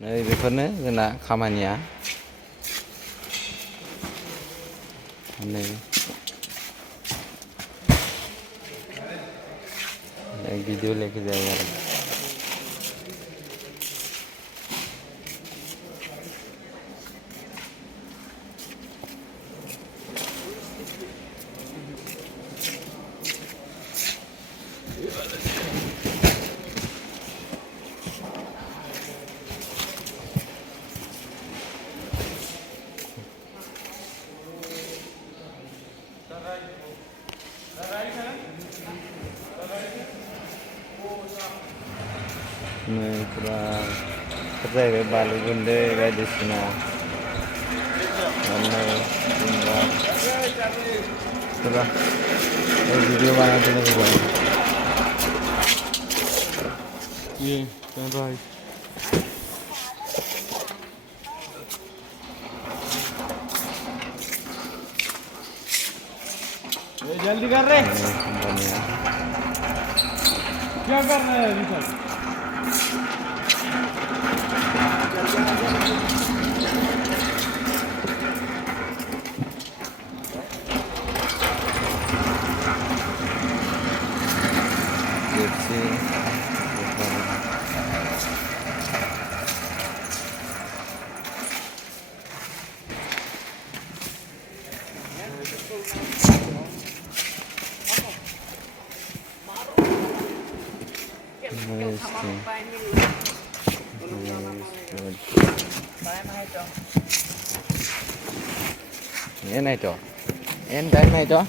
नै बेफोरनो जोंना खामानिया नै वीडियो लेके जाएगा पूरा जाहैबाय बालु गुन्दै बायदिसिना पूरा वीडियो बनाते हैं ये कैमरा है जल्दी कर रहे क्या करना है अभी तक Ini này cho, em đây này cho.